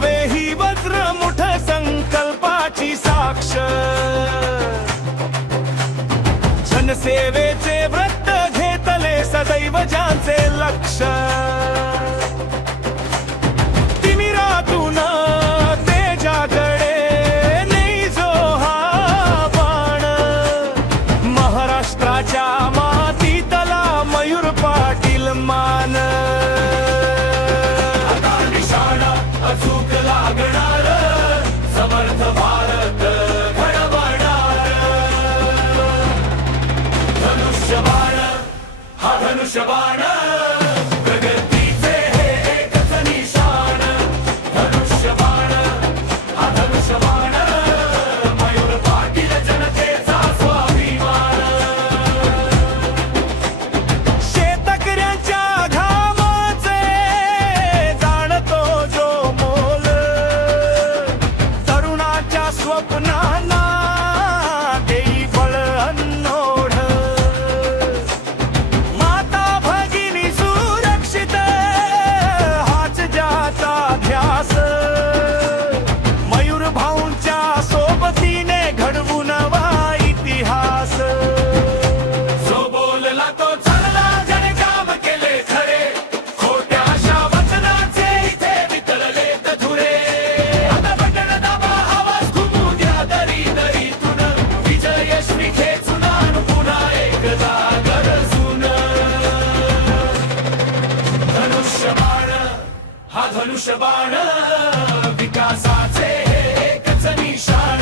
नवे ही वज्रमुठ संकल्पाची साक्ष जनसेवेचे व्रत घेतले सदैव ज्यांचे लक्ष तिमिरातून तेजाकडे नाही जो हा बाण महाराष्ट्राच्या मातीतला मयूर पाटील मान आता निशाणा अचूक लागणार समर्थ भारत घडवणार धनुष्यबाण हा धनुष्यबाण प्रगतीचे हे एकच निशाण धनुष्यबाण हा धनुष्यबाण मयूर पाटील जनतेचा स्वाभिमान शेतकऱ्यांच्या घामाचे जाणतो जो मोल तरुणाच्या स्वप्नांना देई बळ अन्नोढ माता भगिनी सुरक्षित हाच ज्याचा ध्यास मयूर भाऊंच्या सोबतीने घडवून नवा इतिहास जो बोलला तो चालला ज्याने काम केले खरे खोट्या अशा वचनाचे इथे वितळले धुरे आता बटन दाबा आवाज घुमू द्या दरी दरीतून विजयश्री खेचून आणू पुन्हा एकदा गरजून धनुष्यबाण हा धनुष्यबाण विकासाचे हे एकच निशाण